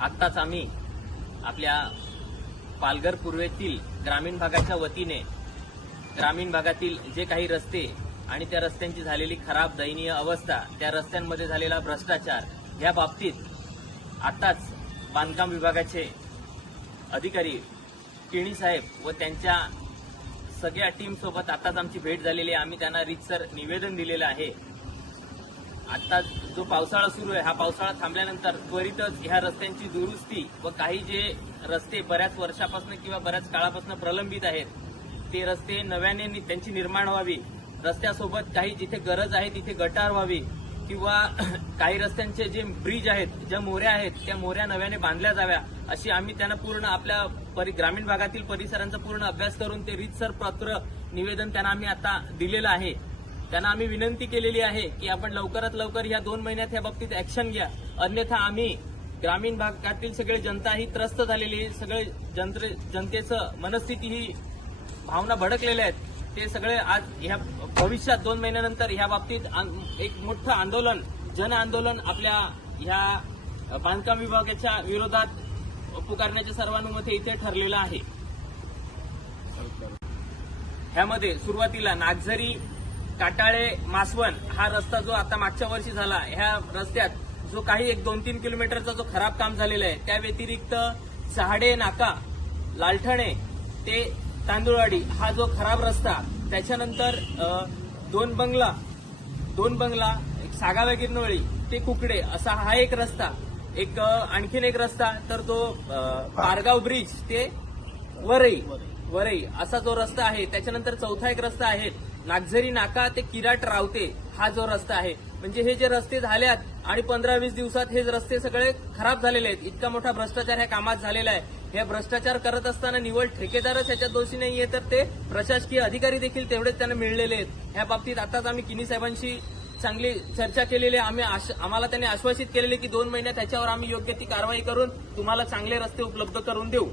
आत्ताच आम्ही आपल्या पालघर पूर्वेतील ग्रामीण भागाच्या वतीने ग्रामीण भागातील जे काही रस्ते आणि त्या रस्त्यांची झालेली खराब दयनीय अवस्था त्या रस्त्यांमध्ये झालेला भ्रष्टाचार या बाबतीत आत्ताच बांधकाम विभागाचे अधिकारी केणी साहेब व त्यांच्या सगळ्या टीमसोबत आत्ताच आताच आमची भेट झालेली आहे. आम्ही त्यांना रितसर निवेदन दिलेलं आहे. आता जो पावसाळा सुरू आहे हा पावसाळा थांबल्यानंतर त्वरितच ह्या रस्त्यांची दुरुस्ती व काही जे रस्ते बऱ्याच वर्षापासून किंवा बऱ्याच काळापासून प्रलंबित आहेत ते रस्ते नव्याने नि- त्यांची निर्माण व्हावी. रस्त्यासोबत काही जिथे गरज आहे तिथे गटार व्हावी किंवा काही रस्त्यांचे जे ब्रिज आहेत ज्या मोऱ्या आहेत त्या मोऱ्या नव्याने बांधल्या जाव्या अशी आम्ही त्यांना पूर्ण आपल्या परि ग्रामीण भागातील परिसरांचा पूर्ण अभ्यास करून ते रीतसर पत्र निवेदन त्यांना आम्ही आता दिलेलं आहे. त्यांना आम्ही विनंती केलेली आहे की आपण लवकरात लवकर या दोन महिन्यात या बाबतीत ऍक्शन घ्या. अन्यथा आम्ही ग्रामीण भागातील सगळे जनता ही त्रस्त झालेली आहे. सगळे जनते जनतेचं मनस्थिती ही भावना भडकलेल्या आहेत. ते सगळे आज ह्या भविष्यात दोन महिन्यानंतर ह्या बाबतीत एक मोठं आंदोलन जन आंदोलन आपल्या ह्या बांधकाम विभागाच्या विरोधात पुकारण्याचे सर्वानुमते इथे ठरलेलं आहे. ह्यामध्ये सुरुवातीला नागझरी काटाळे मासवण हा रस्ता जो आता मागच्या वर्षी झाला ह्या रस्त्यात जो काही एक दोन तीन किलोमीटरचा जो खराब काम झालेला आहे त्या व्यतिरिक्त सहाडे नाका लालठणे ते तांदुळवाडी हा जो खराब रस्ता त्याच्यानंतर दोन बंगला दोन बंगला एक सागाव्या गिरणवळी ते कुकडे असा हा एक रस्ता एक आणखीन एक रस्ता तर तो पारगाव ब्रिज ते वरई वरई असा जो रस्ता आहे त्याच्यानंतर चौथा एक रस्ता आहे नागझरी नाका ते किराट रावते हा जो रस्ता आहे. म्हणजे हे जे रस्ते झाल्यात आणि पंधरा वीस दिवसात हे रस्ते सगळे खराब झालेले आहेत इतका मोठा भ्रष्टाचार ह्या कामात झालेला आहे. हे भ्रष्टाचार करत असताना निवड ठेकेदारच याच्यात दोषी नाहीये तर ते प्रशासकीय अधिकारी देखील तेवढेच त्यांना मिळलेले आहेत. ह्या बाबतीत आताच आम्ही किनी साहेबांशी चांगली चर्चा केलेली आहे. आम्ही आश- आम्हाला त्यांनी आश्वासित केलेले की दोन महिन्यात त्याच्यावर आम्ही योग्य ती कारवाई करून तुम्हाला चांगले रस्ते उपलब्ध करून देऊ.